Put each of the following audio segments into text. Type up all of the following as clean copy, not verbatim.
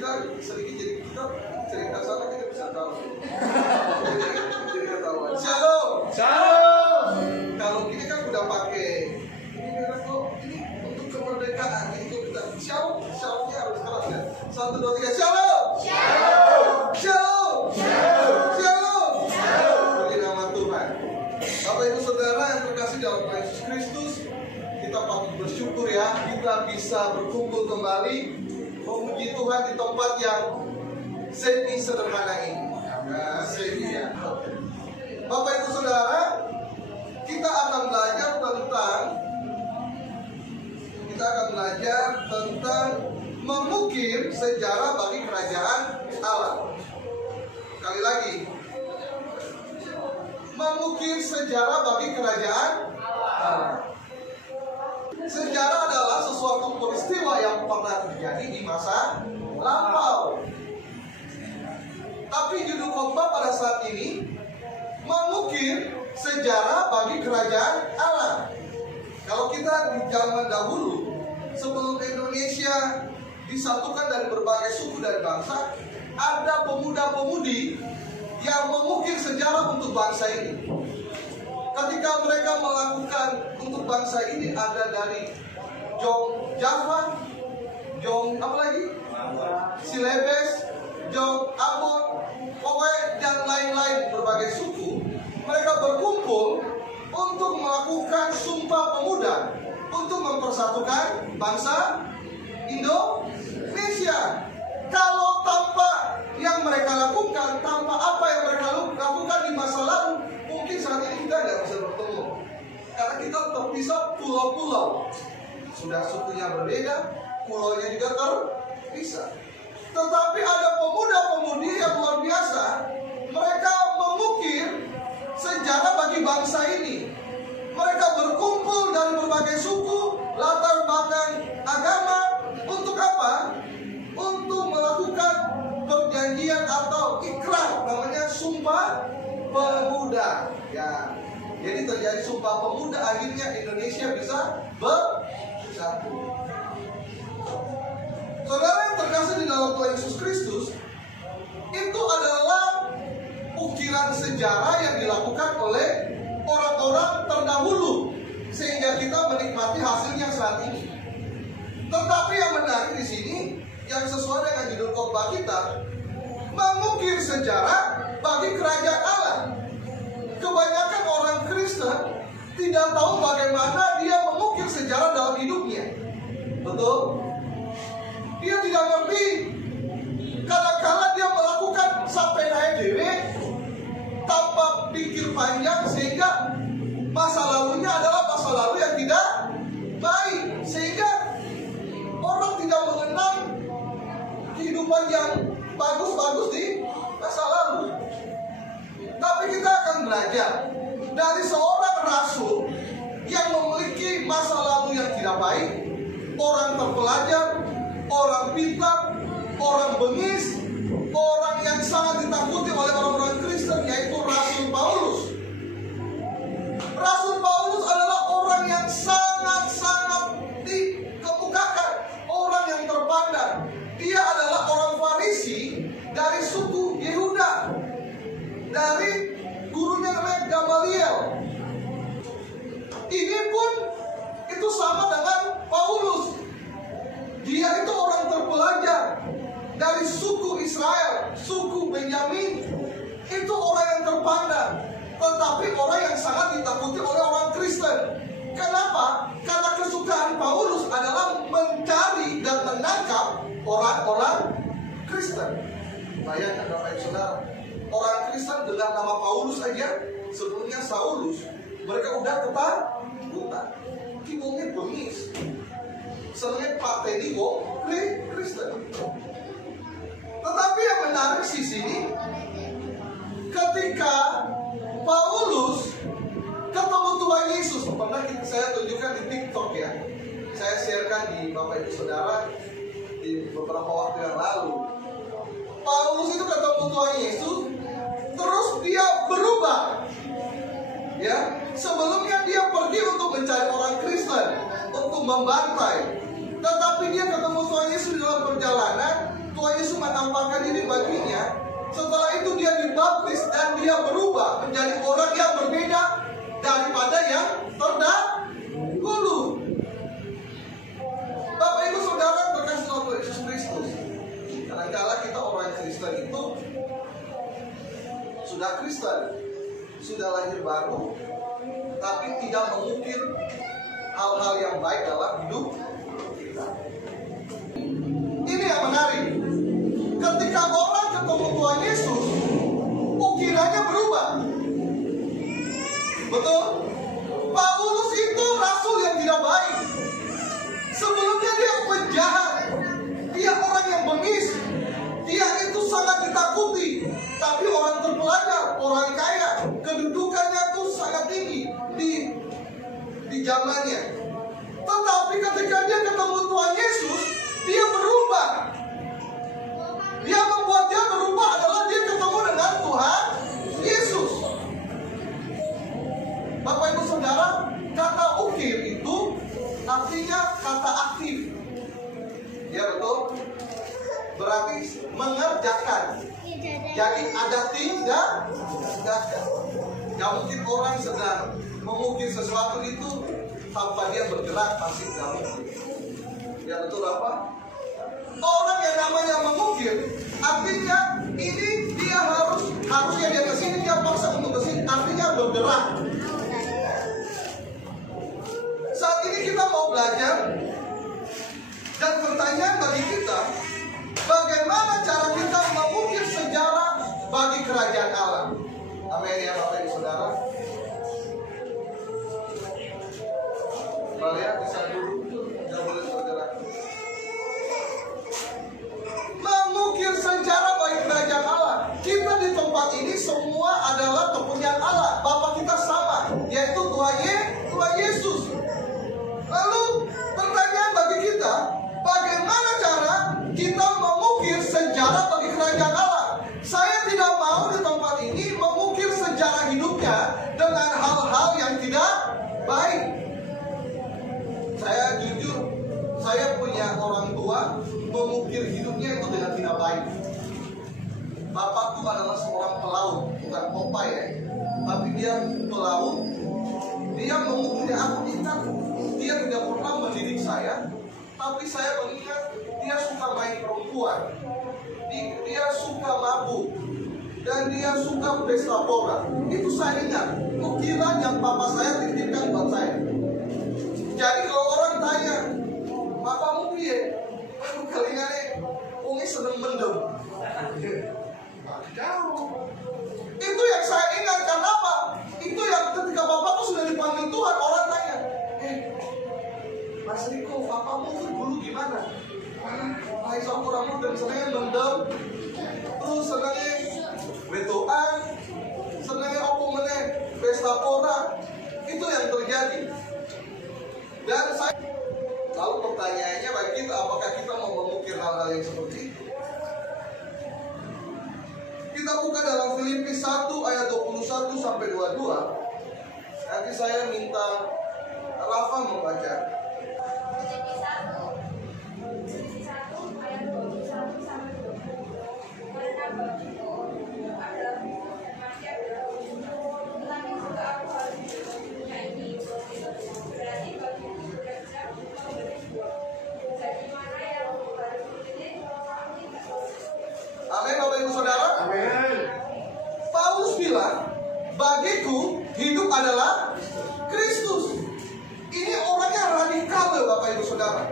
kita sedikit jadi kita cerita soalnya kita bisa tahu. Jadi ketahuan. Shalom. Shalom. Kalau gini kan udah pakai ini kok ini untuk kemerdekaan ini kok kita shalom. Shalomnya harus keras ya. 1, 2, 3 shalom. Shalom. Shalom. Shalom. Shalom. Puji nama Tuhan. Bapak Ibu Saudara yang terkasih dalam Tuhan Yesus Kristus, kita patut bersyukur ya, kita bisa berkumpul kembali memuji Tuhan di tempat yang semi sederhana ini. Semi ya. Bapak Ibu Saudara, kita akan belajar tentang mengukir sejarah bagi kerajaan Allah. Sekali lagi, mengukir sejarah bagi kerajaan Allah. Sejarah adalah sesuatu peristiwa yang pernah terjadi di masa lampau. Tapi judul khotbah pada saat ini mengukir sejarah bagi kerajaan Allah. Kalau kita di zaman dahulu, sebelum Indonesia disatukan dari berbagai suku dan bangsa, ada pemuda-pemudi yang mengukir sejarah untuk bangsa ini. Ketika mereka melakukan untuk bangsa ini, ada dari Jong Java, Jong apa lagi? Silebes, Jong Ambon, Owe dan lain-lain berbagai suku. Mereka berkumpul untuk melakukan sumpah pemuda untuk mempersatukan bangsa Indonesia. Kalau tanpa yang mereka lakukan, tanpa apa yang mereka lakukan di masa lalu, mungkin saat ini kita tidak bisa bertemu. Karena kita terpisah pulau-pulau. Sudah sukunya berbeda, pulaunya juga terpisah. Tetapi ada pemuda-pemudi yang luar biasa. Mereka mengukir sejarah bagi bangsa ini. Mereka berkumpul dari berbagai suku, latar belakang agama. Untuk apa? Untuk melakukan perjanjian atau ikrar, namanya sumpah pemuda. Ya, jadi terjadi sumpah pemuda, akhirnya Indonesia bisa bersatu. Saudara yang terkasih di dalam Tuhan Yesus Kristus, itu adalah ukiran sejarah yang dilakukan oleh orang-orang terdahulu sehingga kita menikmati hasilnya saat ini. Tetapi yang menarik di sini, yang sesuai dengan judul khotbah kita, mengukir sejarah bagi kerajaan Allah. Kebanyakan orang Kristen tidak tahu bagaimana dia mengukir sejarah dalam hidupnya. Betul? Dia tidak ngerti. Kadang-kadang dia melakukan sampai naik dewe tanpa pikir panjang, sehingga masa lalunya adalah masa lalu yang tidak baik, sehingga orang tidak mengenal kehidupan yang bagus-bagus di masa lalu. Tapi kita akan belajar dari seorang rasul yang memiliki masa lalu yang tidak baik, orang terpelajar, orang pintar, orang bengis, orang yang sangat ditakuti oleh orang-orang Kristen, yaitu Rasul Paulus. Rasul Paulus adalah orang yang sangat-sangat dikemukakan, orang yang terpandang. Dia adalah orang Farisi dari suku Yehuda, dari gurunya namanya Gamaliel. Ini pun itu sama dengan Paulus. Dia itu orang terpelajar dari suku Israel, suku Benyamin. Itu orang yang terpandang, tetapi orang yang sangat ditakuti oleh orang Kristen. Kenapa? Karena kesukaan Paulus adalah mencari dan menangkap orang-orang Kristen. Bayangkan Bapak Ibu Saudara, orang Kristen dengan nama Paulus aja, sebelumnya Saulus, mereka udah ketakutan. Kibungnya bengis. Senangnya Pak Teddy kok Kristen. Tetapi yang menarik di sini, ketika Paulus ketemu Tuhan Yesus, pernah saya tunjukkan di TikTok ya, saya sharekan di Bapak Ibu Saudara di beberapa waktu yang lalu. Paulus itu ketemu Tuhan Yesus, terus dia berubah. Ya, sebelumnya dia pergi untuk mencari orang Kristen, untuk membantai. Tetapi dia ketemu Tuhan Yesus di dalam perjalanan. Tuhan Yesus menampakkan diri baginya, setelah itu dia dibaptis dan dia berubah menjadi orang yang berbeda daripada yang terdahulu. Bapak Ibu Saudara berkasih Tuhan Yesus Kristus, kadang-kala kita orang Kristen itu sudah Kristen, sudah lahir baru, tapi tidak mengukir hal-hal yang baik dalam hidup kita. Ini yang menarik. Ketika orang ketemu Tuhan Yesus, ukirannya berubah. Betul? Paulus itu rasul yang tidak baik. Sebelumnya dia penjahat, dia orang yang bengis, dia itu sangat ditakuti. Tapi orang terpelajar, orang kaya, kedudukannya tuh sangat tinggi di zamannya. Tetapi ketika dia ketemu Tuhan Yesus, dia berubah. Dia membuat dia berubah adalah dia ketemu dengan Tuhan Yesus. Bapak Ibu Saudara, kata ukir itu artinya kata aktif. Ya betul? Berarti mengerjakan. Jadi ada tindakan. Gak mungkin orang sedang mengukir sesuatu itu tanpa dia bergerak, pasti gak mungkin. Ya betul apa? Orang yang namanya mengukir artinya ini dia harusnya dia kesini, dia paksa untuk kesini, artinya bergerak. Saat ini kita mau belajar, dan pertanyaan bagi kita, bagaimana cara kita mengukir sejarah bagi kerajaan Allah? Amin ya Bapak Ibu Saudara. Kalian bisa dulu, tidak boleh bergerak. Mengukir sejarah bagi kerajaan Allah. Kita di tempat ini semua adalah kepunyaan Allah. Bapa kita sama, yaitu Tuhan Yesus. Lalu pertanyaan bagi kita, bagaimana cara kita mengukir sejarah bagi kerajaan Allah? Saya tidak mau di tempat ini mengukir sejarah hidupnya dengan hal-hal yang tidak baik. Saya jujur, saya punya orang tua mengukir hidupnya itu dengan tidak baik. Bapakku adalah seorang pelaut, bukan Popeye ya, tapi dia pelaut. Dia mengukir, aku ingat dia tidak pernah mendidik saya, tapi saya mengingat dia suka main perempuan, dia suka mabuk, dan dia suka pesta pora. Itu saya ingat ukiran yang papa saya titipkan buat saya. Jadi kalau orang tanya, papamu piye? Aku kali ini umi seneng mendem. Itu yang saya ingat. Kenapa? Itu yang ketika bapakku sudah dipanggil Tuhan, orang tanya, Mas Riko, papamu tuh dulu gimana? Hai sapu rambut dan senengnya mendem, terus senengnya betoan, senengnya opo meneh pesta pora. Itu yang terjadi. Dan saya, lalu pertanyaannya bagi kita, apakah kita mau mengukir hal-hal yang seperti itu? Kita buka dalam Filipi 1 ayat 21 sampai 22. Nanti saya minta Rafa membaca. Filipi 1 ayat 21 sampai 22. Karena bagiku hidup adalah hidup dan mati adalah hidup. Tetapi juga aku harus hidup di dunia ini. Berarti bagiku bekerja untuk berjuang. Jadi mana yang aku harus pilih kalau aku tidak tahu. Amin Bapak Ibu Saudara. Amin. Paulus bilang, bagiku hidup adalah Kristus. Ini orangnya radikal loh Bapak Ibu Saudara.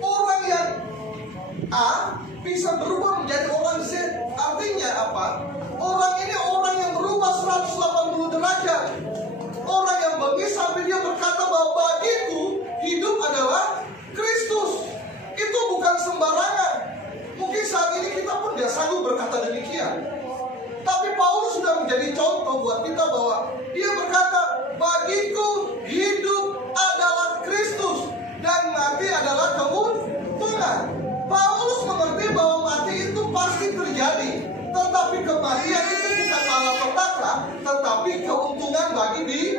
Orang yang A bisa berubah menjadi orang Z. Artinya apa? Orang ini orang yang berubah 180 derajat. Orang yang bengis sampai dia berkata bahwa bagiku hidup adalah Kristus. Itu bukan sembarangan. Mungkin saat ini kita pun tidak sanggup berkata demikian. Tapi Paulus sudah menjadi contoh buat kita bahwa dia berkata, bagiku hidup adalah Kristus dan mati adalah keuntungan. Paulus mengerti bahwa mati itu pasti terjadi, tetapi kematian itu bukan malapetaka, tetapi keuntungan bagi diri.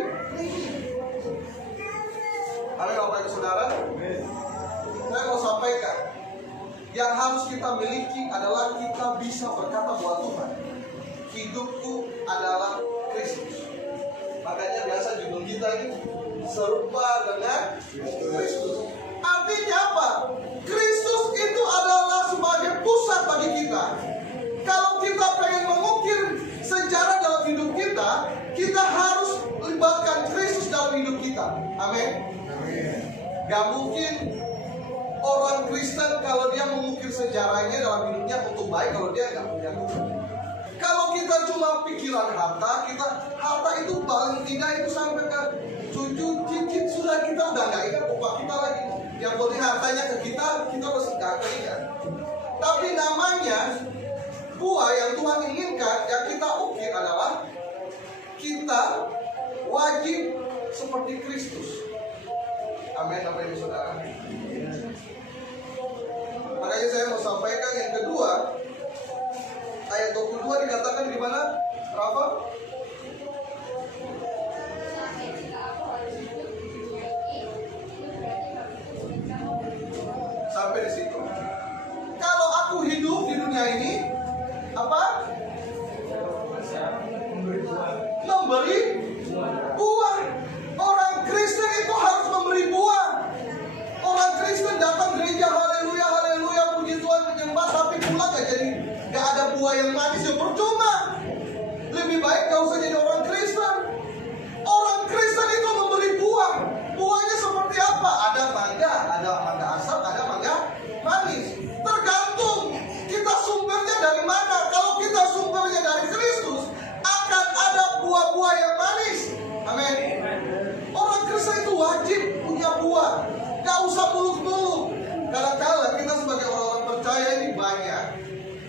Amin Bapak Ibu Saudara. Saya mau sampaikan, Yang harus kita miliki adalah kita bisa berkata buat Tuhan, hidupku adalah Kristus. Makanya biasa judul kita ini serupa dengan Kristus. Artinya apa? Kristus itu adalah sebagai pusat bagi kita. Kalau kita pengen mengukir sejarah dalam hidup kita, kita harus libatkan Kristus dalam hidup kita. Amin. Gak mungkin orang Kristen kalau dia mengukir sejarahnya dalam hidupnya untuk baik kalau dia gak punya Tuhan. Kalau kita cuma pikiran harta, harta itu paling tidak itu sampai ke cucu cicit sudah kita udah gak ingat opak kita lagi. Yang penting hartanya ke kita harus gak ingat. Tapi namanya buah yang Tuhan inginkan yang kita ukir adalah kita wajib seperti Kristus. Amin, Bapak Ibu Saudara. Makanya saya mau sampaikan yang kedua, ayat 22 dikatakan di mana? Rafa? Sampai di situ. Kalau aku hidup di dunia ini, apa? Memberi buah. Orang Kristen itu harus memberi buah. Orang Kristen datang gereja, haleluya, haleluya, puji Tuhan, menyembah, tapi pulang gak ada buah yang manis, ya percuma. Lebih baik gak usah jadi orang Kristen. Orang Kristen itu memberi buah. Buahnya seperti apa? Ada mangga asam, ada mangga manis. Tergantung kita sumbernya dari mana. Kalau kita sumbernya dari Kristus, akan ada buah-buah yang manis. Amin. Orang Kristen itu wajib punya buah. Gak usah muluk-muluk. Kadang-kadang kita sebagai orang-orang percaya ini banyak,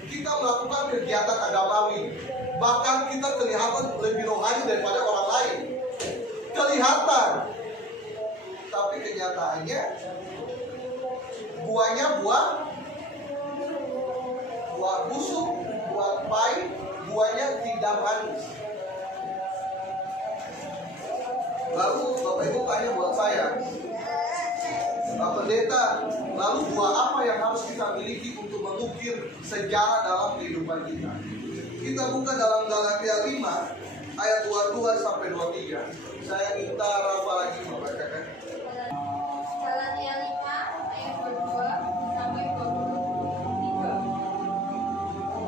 kita melakukan kegiatan agamawi, bahkan kita kelihatan lebih rohani daripada orang lain. Kelihatan, tapi kenyataannya buahnya buah busuk, buah pahit, buahnya tidak manis. Lalu Bapak Ibu tanya buat saya, Pak Pendeta, lalu buah apa yang harus kita miliki untuk mengukir sejarah dalam kehidupan kita? Kita buka dalam Galatia 5 ayat 22 sampai 23. Saya minta Rafa lagi membacakan. Galatia 5 ayat 22 sampai 23.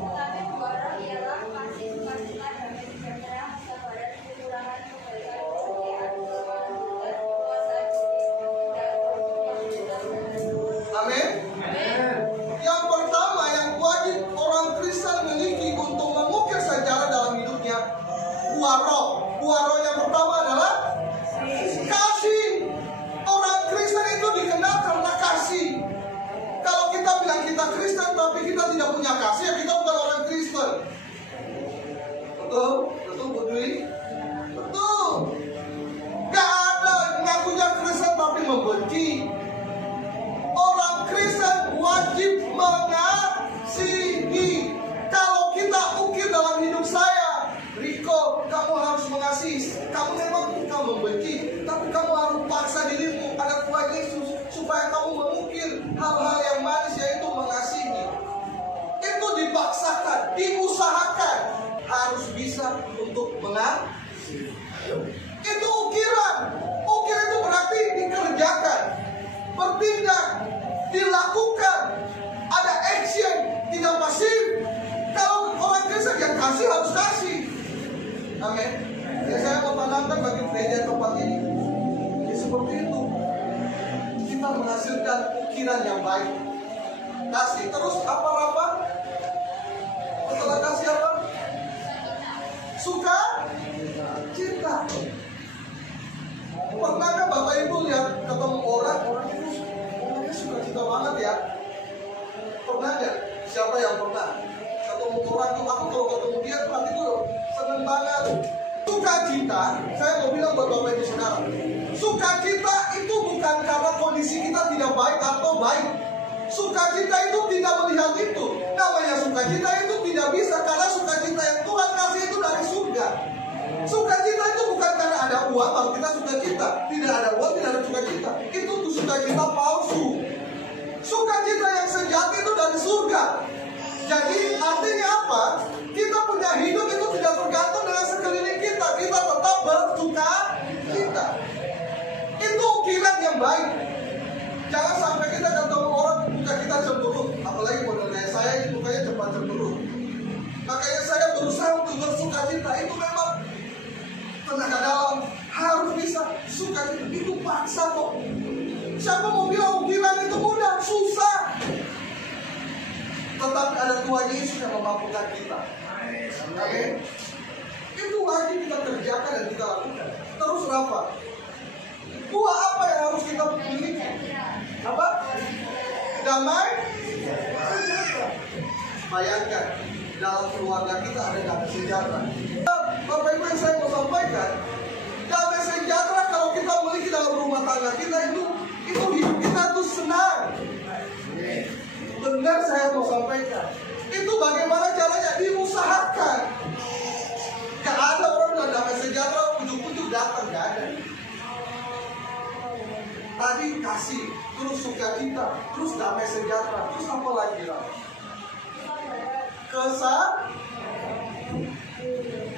Tetapi dua orang ialah kasih, sukacita, damai sejahtera, kesabaran, kekurangan, kebaikan, kesetiaan, kemanusiaan, kuasa, dan Amin. Yang pertama yang wajib orang Kristen miliki untuk mengukir sejarah dalam hidupnya, buah roh. Buah roh yang pertama adalah kasih. Orang Kristen itu dikenal karena kasih. Kalau kita bilang kita Kristen tapi kita tidak punya kasih, ya kita bukan orang Kristen. Betul? Betul Bu Dwi? Betul. Gak ada ngakunya Kristen tapi membenci. Orang Kristen wajib mengasihi. Kalau kita ukir dalam hidup saya, Riko, kamu harus mengasihi. Kamu memang kamu membenci, tapi kamu harus paksa dirimu ada Tuhan Yesus supaya kamu mengukir hal-hal yang manis, yaitu mengasihi. Itu dipaksakan, diusahakan, harus bisa untuk mengasihi. Itu ukiran. Ukir itu berarti dikerjakan, bertindak, dilakukan, ada action, tidak pasif. Kalau orang Kristen yang kasih harus kasih. Amin. Ya, saya mau tanamkan bagi gereja tempat ini. Ya, seperti itu. Kita menghasilkan ukiran yang baik. Kasih. Terus apa Rafa? Setelah kasih apa? Suka? Cinta. Pernahkah Bapak Ibu lihat ketemu orang itu orangnya suka cinta banget ya? Pernah nggak? Siapa yang pernah? Ketemu orang tuh, aku kalau ketemu dia hati tuh seneng banget. Sukacita, saya mau bilang buat Bapak Ibu Saudara, sukacita itu bukan karena kondisi kita tidak baik atau baik. Sukacita itu tidak melihat itu. Namanya sukacita itu tidak bisa, karena sukacita yang Tuhan kasih itu dari surga. Sukacita itu bukan karena ada uang baru kita sukacita. Tidak ada uang, tidak ada sukacita. Itu sukacita palsu. Sukacita yang sejati itu dari apa? Kita punya hidup itu tidak tergantung dengan sekeliling kita. Kita tetap bersuka cita. Itu ukiran yang baik. Jangan sampai kita ketemu orang muka kita cemberut. Apalagi modelnya saya ini mukanya cepat cemberut. Makanya saya berusaha untuk bersuka cita. Itu memang tenaga dalam. Harus bisa suka cita. Itu paksa kok. Siapa mau bilang ukiran itu mudah? Susah. Tetapi ada Tuhan Yesus yang memampukan kita. Amin. Itu wajib kita kerjakan dan kita lakukan. Terus Rafa, buah apa yang harus kita miliki? Apa? Damai. Bayangkan, dalam keluarga kita ada damai sejahtera. Bapak Ibu yang saya mau sampaikan, damai sejahtera kalau kita miliki dalam rumah tangga kita itu hidup kita tuh senang. Benar saya mau sampaikan. Itu bagaimana caranya? Diusahakan. Gak ada orang yang damai sejahtera ujuk-ujuk datang, gak ada. Tadi kasih, terus sukacita, terus damai sejahtera, terus apa lagi lah?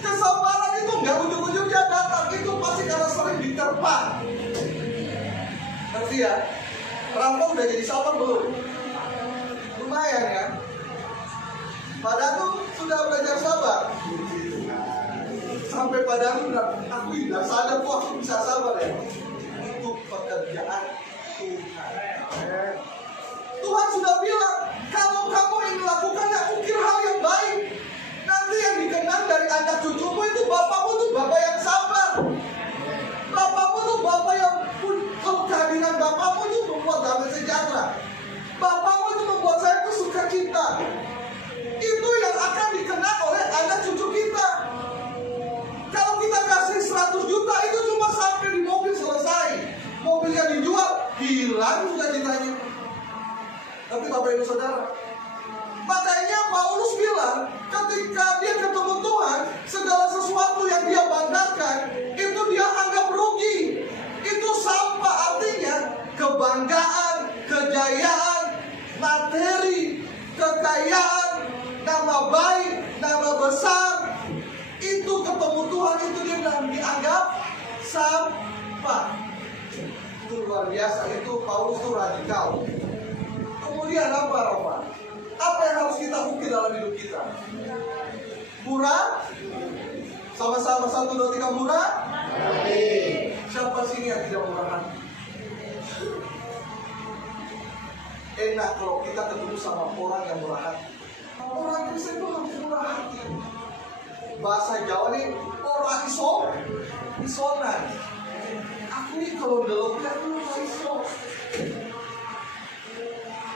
Kesabaran itu nggak ujung-ujungnya datang, itu pasti karena sering diterpa. Ngerti ya? Rafa udah jadi sabar belum? Lumayan ya. Padaku sudah belajar sabar. Sampai padaku aku tidak sadar kok aku bisa sabar ya. Untuk pekerjaan Tuhan. Tuhan sudah bilang, kalau kamu ingin melakukannya, ukir hal yang baik. Nanti yang dikenal dari anak cucumu itu bapakmu itu bapak yang sabar. Bapakmu itu bapak yang kehadiran bapakmu itu membuat damai sejahtera. Bapakmu itu membuat saya itu sukacita. Itu yang akan dikenal oleh anak cucu kita. Kalau kita kasih 100 juta itu cuma sampai di mobil selesai. Mobilnya dijual, hilang sukacitanya. Tapi Bapak Ibu Saudara, makanya Paulus bilang ketika dia ketemu Tuhan, segala sesuatu yang dia banggakan itu dia anggap rugi. Itu sampah, artinya kebanggaan, kejayaan, materi, kekayaan, nama baik, nama besar. Itu ketemu Tuhan itu dia bilang dianggap sampah. Itu luar biasa, itu Paulus itu radikal. Kemudian apa Rafa? Apa yang harus kita ukir dalam hidup kita? Murah? Sama-sama 1, 2, 3 murah? Siapa sini yang tidak murah hati? Enak kalau kita ketemu sama orang yang murah hati. Orang Kristen itu harus murah hati. Bahasa Jawa nih, orang isonan. Aku nih kalau dalam lihat tuh iso.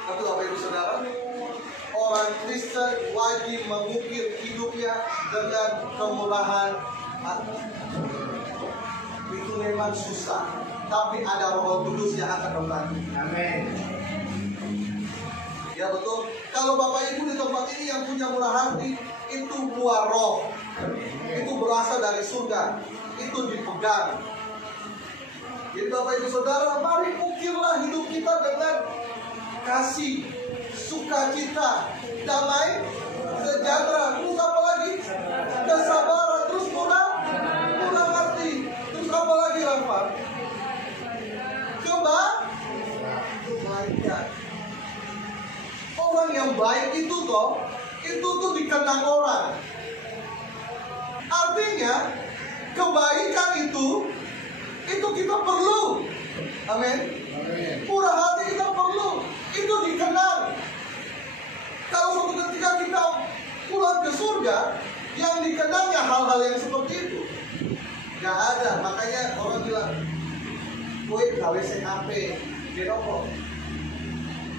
Tapi Bapak Ibu Saudara, orang Kristen wajib mengukir hidupnya dengan kemurahan hati. Itu memang susah, tapi ada Roh Kudus yang akan membantu. Amin. Ya betul. Kalau Bapak Ibu di tempat ini yang punya murah hati, itu buah roh. Itu berasal dari surga. Itu dipegang. Jadi Bapak Ibu Saudara, mari ukirlah hidup kita dengan kasih, sukacita, damai, sejahtera. Terus apa lagi? Kesabaran. Terus murah hati. Terus apa lagi Rafa? Kebaikan. Orang yang baik itu tuh dikenang orang. Artinya kebaikan itu kita perlu. Amin. Murah hati kita perlu. Itu dikenal. Kalau suatu ketika kita pulang ke surga, yang dikenalnya hal-hal yang seperti itu gak ada. Makanya orang bilang, kowe gawe sing apik, apa?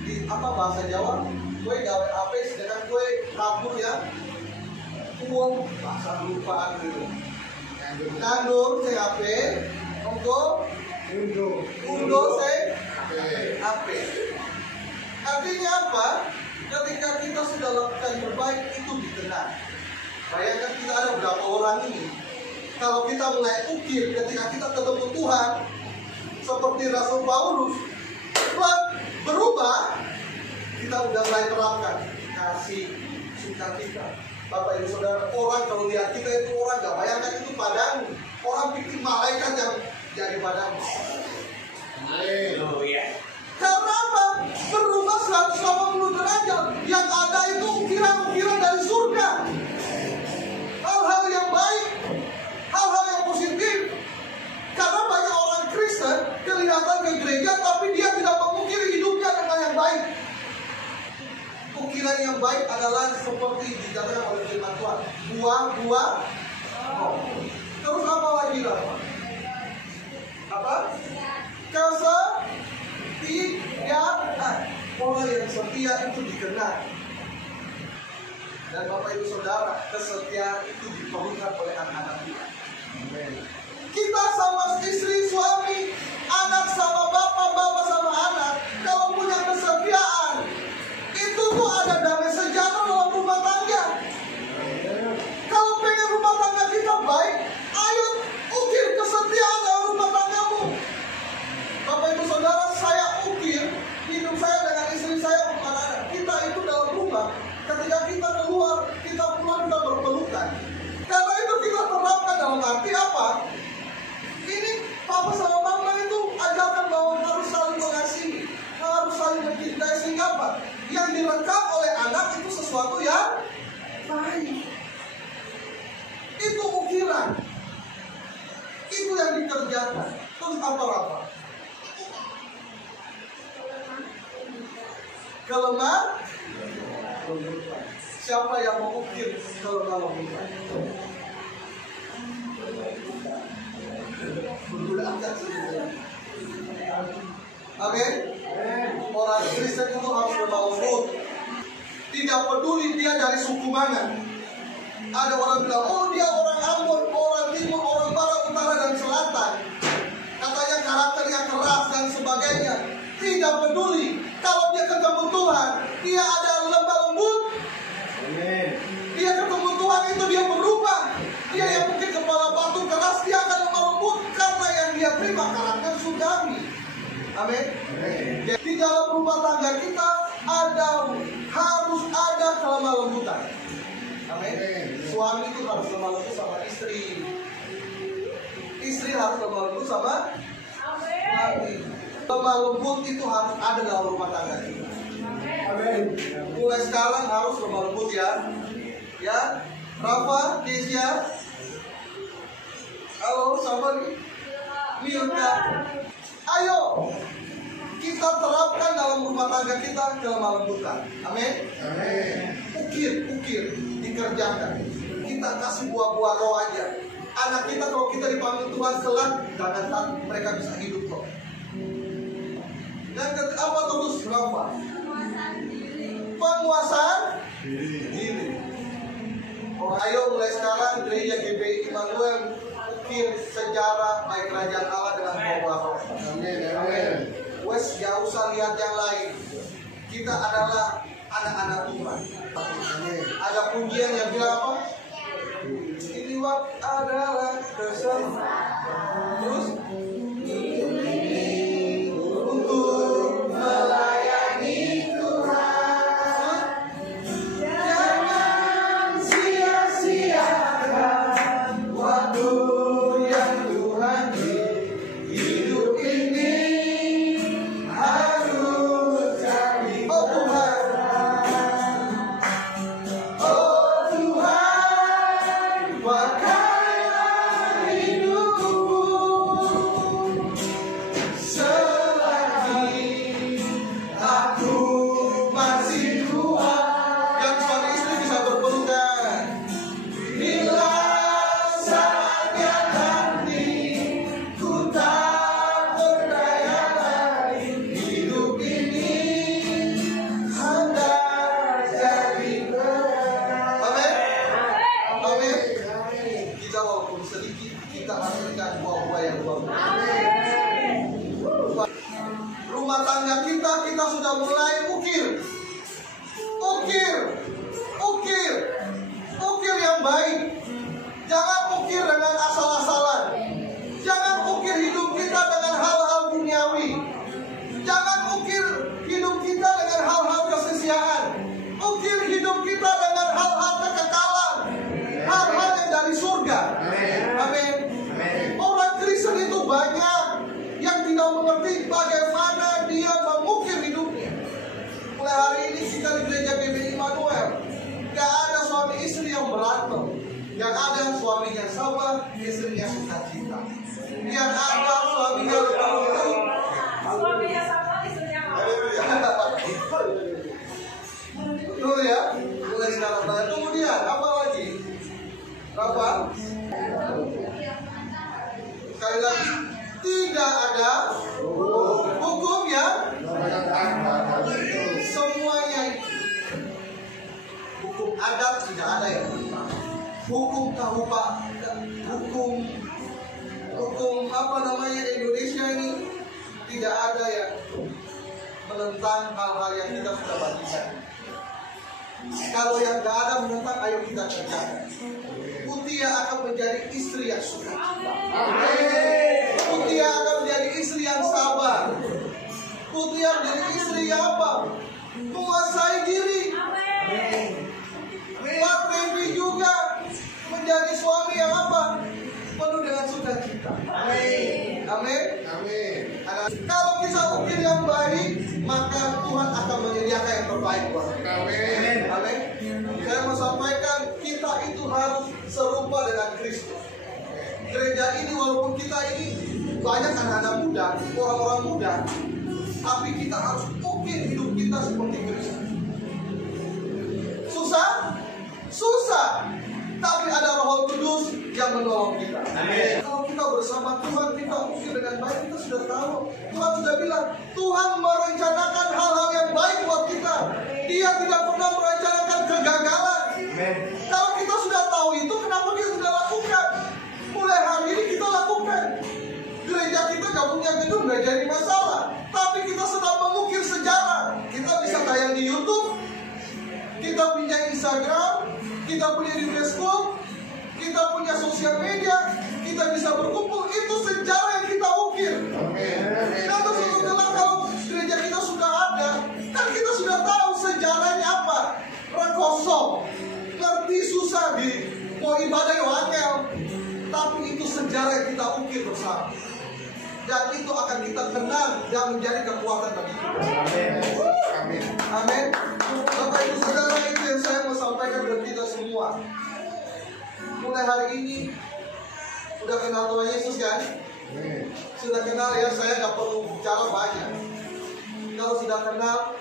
Di apa bahasa Jawa? Kowe gawe apik sedangkan kowe kabur ya. Uang bahasa lupaan gitu. Nandur sing apik, monggo undo sing apik. Artinya apa? Ketika kita sudah lakukan yang terbaik, itu dikenal. Bayangkan kita ada berapa orang ini. Kalau kita mulai ukir ketika kita ketemu Tuhan, seperti Rasul Paulus, berubah, kita udah mulai terapkan kasih, sukacita, Bapak Ibu Saudara, orang kalau lihat kita itu orang gak bayangkan itu padang. Orang pikir malaikat yang jadi padang. Haleluya. Karena apa? Berubah 180 derajat. Yang ada itu ukiran-ukiran dari surga. Hal-hal yang baik, hal-hal yang positif. Karena banyak orang Kristen kelihatan ke gereja, tapi dia tidak mengukir hidupnya dengan yang baik. Ukiran yang baik adalah seperti dikatakan oleh firman Tuhan, buah-buah. Terus apa lagi Rafa? Apa? Kesetiaan. Orang yang setia itu dikenal. Dan Bapak Ibu Saudara, kesetiaan itu diperlukan oleh anak-anak kita. Kita sama istri, suami, anak sama bapak, bapak sama anak, kalau punya kesetiaan, itu tuh ada damai sejahtera dalam rumah tangga. Kalau pengen rumah tangga kita baik, ayo ukir kesetiaan dalam rumah tanggamu. Bapak Ibu Saudara, saya ukir hidup saya dengan istri saya, bukan anak. Kita itu dalam rumah, ketika kita keluar, kita pulang, kita berpelukan. Karena itu kita terapkan dalam arti apa? Ini papa sama mama itu ajarkan bahwa harus saling mengasihi, harus saling mencintai, sehingga apa? Yang direkam oleh anak itu sesuatu yang baik. Itu ukiran. Itu yang dikerjakan. Terus apa? Kelemah. Siapa yang mau ukir kelemah lembutan? Amin. Orang Kristen itu harus lemah lembut. Tidak peduli dia dari suku mana. Ada orang bilang, oh dia orang Ambon, orang Timur, orang Barat, Utara dan Selatan. Katanya karakternya keras dan sebagainya. Tidak peduli. Kalau dia ketemu Tuhan, dia ada lemah lembut. Dia ketemu Tuhan itu dia berubah. Dia yang mungkin kepala batu keras, dia akan lemah lembut karena yang dia terima karakter surgawi. Amin. Di dalam rumah tangga kita harus ada kelemah lembutan. Amin. Suami itu harus lemah lembut sama istri. Istri harus lemah lembut sama suami. Lemah lembut itu harus ada dalam rumah tangga kita. Amin. Mulai sekarang harus lemah lembut ya. Ya, Rafa, Kesia. Halo, siapa nih? Milka. Ayo, kita terapkan dalam rumah tangga kita kelemah lembutan. Amin. Ukir, dikerjakan. Kita kasih buah-buah roh aja. Anak kita kalau kita dipanggil Tuhan kelak, jangan takut, mereka bisa hidup kok. Dan apa terus Rafa? Penguasaan diri. Ayo mulai sekarang gereja GBI Immanuel ukir sejarah baik kerajaan Allah dengan buah roh. Amin. Wes gak usah lihat yang lain. Kita adalah anak-anak Tuhan. Amin. Ada pujian yang bilang apa? Ini waktu adalah kesempatan. Terus untuk melayani Tuhan. Jangan sia-siakan waktu yang Tuhan beri. Hidup ini harus jadi Tuhan. Oh Tuhan, pakailah hidup sabar, istrinya sukacita. Yang ada suaminya lupa itu. Suaminya sabar, istrinya Betul ya? Mulai dalam tanda. Kemudian apa lagi? Berapa? Sekali lagi, tidak ada hukum yang semuanya itu. Hukum adat tidak ada ya. Hukum kahupa, hukum apa namanya Indonesia ini tidak ada yang menentang hal-hal yang kita sudah bagikan. Kalau yang gak ada menentang, ayo kita kerjakan. Mutia akan menjadi istri yang sukacita. Mutia akan menjadi istri yang sabar. Mutia menjadi istri yang apa? Menguasai diri. Pak Febri juga menjadi suami yang apa? Penuh dengan sukacita. Amin. Kalau kita ukir yang baik, maka Tuhan akan menyediakan yang terbaik buat kita. Amin. Saya mau sampaikan, kita itu harus serupa dengan Kristus. Gereja ini walaupun kita ini banyak anak-anak muda, orang-orang muda, tapi kita harus ukir hidup kita seperti Kristus. Susah? Susah. Tapi ada Roh Kudus yang menolong kita. Amin. Kalau kita bersama Tuhan, kita ukir dengan baik, kita sudah tahu. Tuhan sudah bilang, Tuhan merencanakan hal-hal yang baik buat kita. Dia tidak pernah merencanakan kegagalan. Amin. Kalau kita sudah tahu itu, kenapa kita sudah lakukan? Mulai hari ini kita lakukan. Gereja kita gak punya gedung, gak jadi masalah. Tapi kita sedang mengukir sejarah. Kita bisa tayang di YouTube, kita punya Instagram, kita punya di Facebook, kita punya sosial media, kita bisa berkumpul. Itu sejarah yang kita ukir. Nah, terus setelah kalau gereja kita sudah ada, kan kita sudah tahu sejarahnya apa. Rekoso, ngerti susah di mau ibadah wangel, tapi itu sejarah yang kita ukir bersama. Dan itu akan kita kenal dan menjadi kekuatan bagi kita. Amin. Amin. Bapak Ibu Saudara, itu yang saya mau sampaikan buat kita semua. Mulai hari ini sudah kenal Tuhan Yesus kan? Sudah kenal ya, saya nggak perlu bicara banyak. Kalau sudah kenal,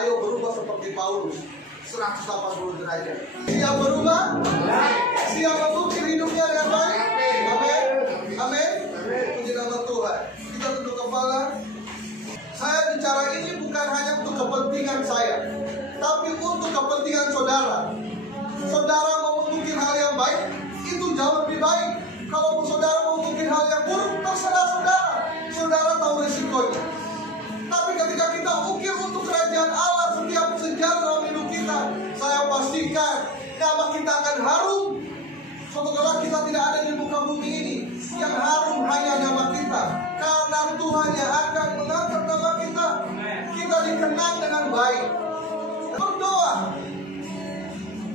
ayo berubah seperti Paulus, 180 derajat. Siap berubah? Siap mengukir hidupnya dengan baik? Amin. Amin. Puji nama Tuhan. Kita tunduk kepala. Saya bicara ini bukan hanya untuk kepentingan saya, tapi untuk kepentingan saudara. Saudara mau mengukir hal yang baik, itu jauh lebih baik. Kalau saudara mau mengukir hal yang buruk, terserah saudara. Saudara tahu risikonya. Tapi ketika kita ukir untuk kerajaan Allah setiap sejarah dalam hidup kita, saya pastikan nama kita akan harum. Suatu kala kita tidak ada di muka bumi ini, yang harum hanya nama kita. Karena Tuhan yang akan mengangkat nama kita, kita dikenang dengan baik. Berdoa.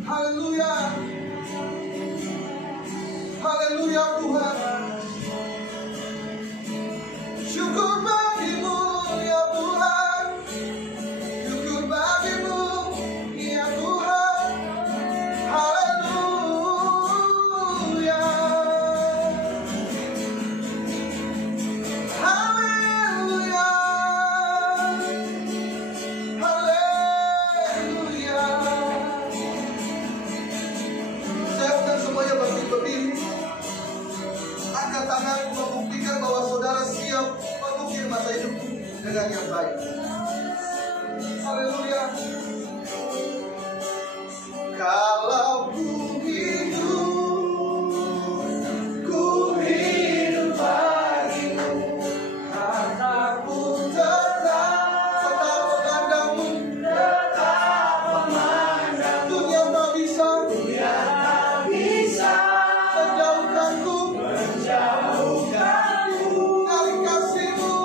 Haleluya. Haleluya Tuhan. Syukur bagimu ya Tuhan. Syukur bagimu ya Tuhan. Haleluya. Haleluya. Haleluya. Saya undang semuanya berdiri. Angkat tangan membuktikan bahwa saudara siap mengukir masa hidup dengan yang baik. Haleluya. Kalau ku hidup bagimu, hartaku tetap memandangmu, dunia tak bisa menjauhkanku dari kasihmu.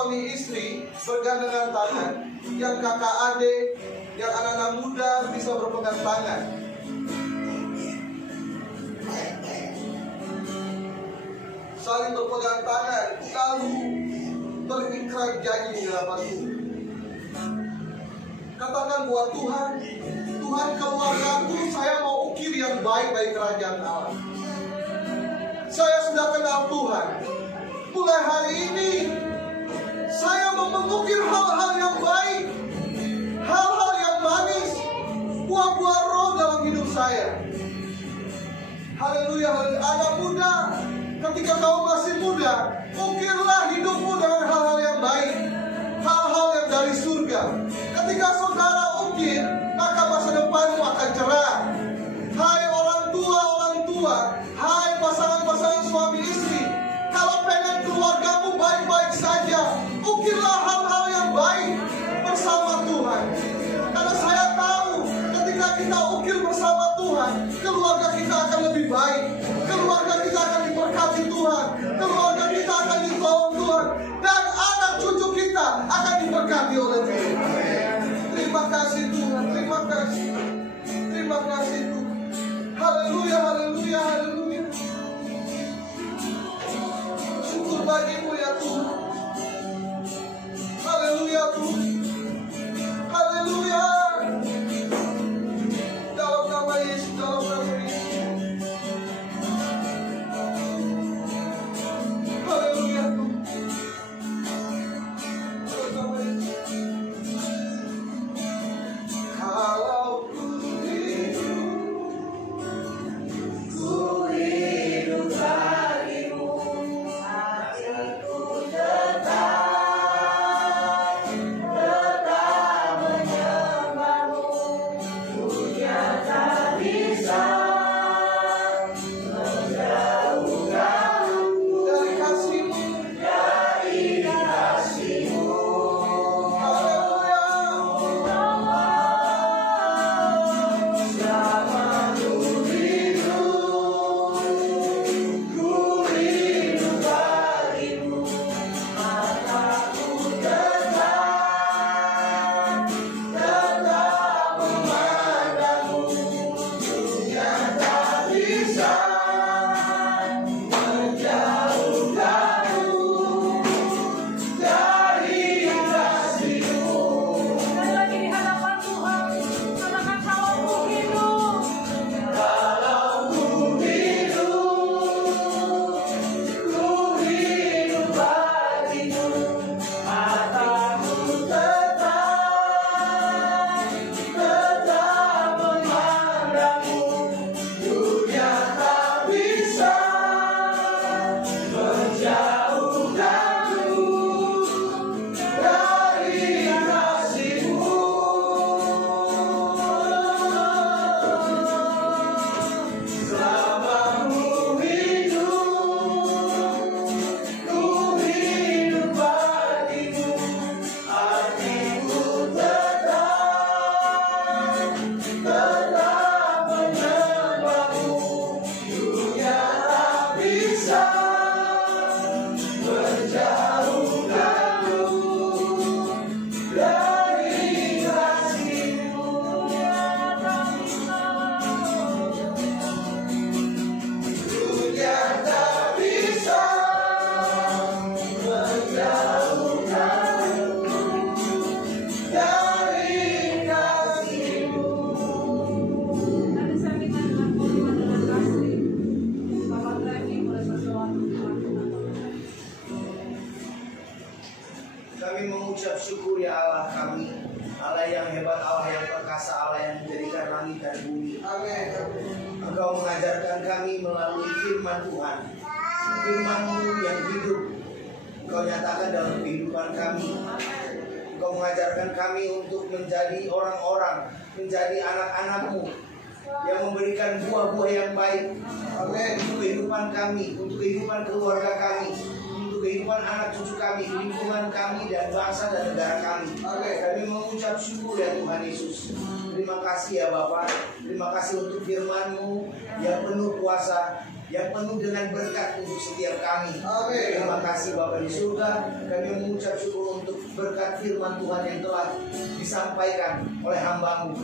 suami istri bergandengan tangan, yang kakak adik, yang anak-anak muda bisa berpegang tangan. Saling berpegang tangan, lalu berikrar janji di hadapan Tuhan. Katakan buat Tuhan, Tuhan, keluargaku saya mau ukir yang baik bagi kerajaan Allah. Saya sudah kenal Tuhan. Mulai hari ini saya mau mengukir hal-hal yang baik, hal-hal yang manis, buah-buah roh dalam hidup saya. Haleluya, haleluya. Anak muda, ketika kau masih muda, ukirlah hidupmu dengan hal-hal yang baik, hal-hal yang dari surga. Ketika saudara ukir, maka masa depanmu akan cerah. Hai orang tua, hai pasangan-pasangan suami istri, kalau pengen keluargamu baik-baik saja, ukirlah hal-hal yang baik bersama Tuhan. Karena saya tahu ketika kita ukir bersama Tuhan, keluarga kita akan lebih baik, keluarga kita akan diberkati Tuhan, keluarga kita akan ditolong Tuhan, dan anak cucu kita akan diberkati oleh Tuhan. Terima kasih Tuhan, terima kasih, terima kasih Tuhan. Haleluya, haleluya, haleluya. Syukur bagimu ya Tuhan. Haleluya Tuhan. Haleluya. Dalam nama Yesus, dalam nama Yesus. Haleluya Tuhan. Dalam nama Yesus. Kalau Kami mengucap syukur ya Allah kami, Allah yang hebat, Allah yang perkasa, Allah yang menjadikan langit dan bumi. Amin. Engkau mengajarkan kami melalui firman Tuhan, firman-Mu yang hidup. Engkau nyatakan dalam kehidupan kami. Engkau mengajarkan kami untuk menjadi orang-orang, menjadi anak-anak-Mu yang memberikan buah-buah yang baik. Amin. Untuk kehidupan kami, untuk kehidupan keluarga kami, kehidupan anak cucu kami, lingkungan kami, dan bangsa dan negara kami. Kami mengucap syukur ya Tuhan Yesus. Terima kasih ya Bapa. Terima kasih untuk firman-Mu yang penuh kuasa. yang penuh dengan berkat untuk setiap kami. Amin. Terima kasih Bapa di surga. Kami mengucap syukur untuk berkat firman Tuhan yang telah disampaikan oleh hamba-Mu.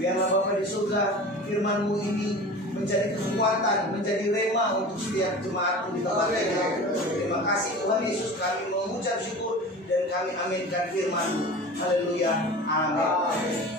Biarlah Bapa di surga, firman-Mu ini menjadi kekuatan, menjadi rema untuk setiap jemaat di tempat ini. Terima kasih Tuhan Yesus, kami mengucap syukur dan kami aminkan firman-Mu. Haleluya. Amin.